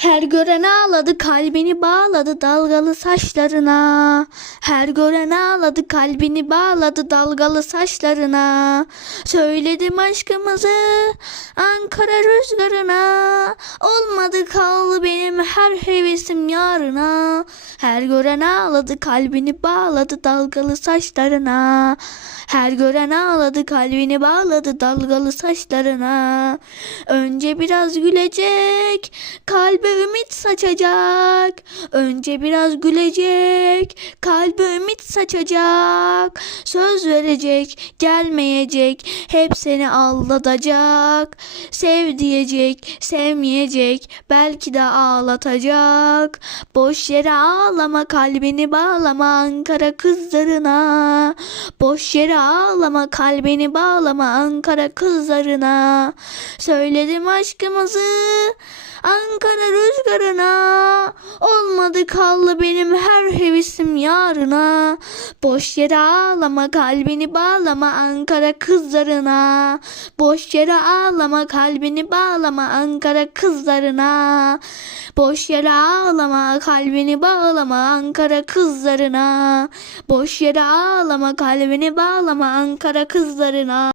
Her gören ağladı kalbini bağladı dalgalı saçlarına. Her gören ağladı kalbini bağladı dalgalı saçlarına. Söyledim aşkımızı Ankara rüzgarına. Olmadı kaldı benim her hevesim yarına. Her gören ağladı kalbini bağladı dalgalı saçlarına. Her gören ağladı kalbini bağladı dalgalı saçlarına. Önce biraz gülecek, kalbe ümit saçacak. Önce biraz gülecek, kalbe ümit saçacak. Söz verecek, gelmeyecek, hep seni aldatacak. Sev diyecek, sevmeyecek, belki de ağlatacak. Boş yere ağlama, kalbini bağlama Ankara kızlarına. Boş yere ağlama, kalbini bağlama Ankara kızlarına. Söyledim aşkımızı Ankara rüzgarına. Olmadı kaldı benim her hevesim yarına. Boş yere ağlama, kalbini bağlama Ankara kızlarına. Boş yere ağlama, kalbini bağlama Ankara kızlarına. Boş yere ağlama, kalbini bağlama Ankara kızlarına. Boş yere ağlama, kalbini bağlama Ankara kızlarına.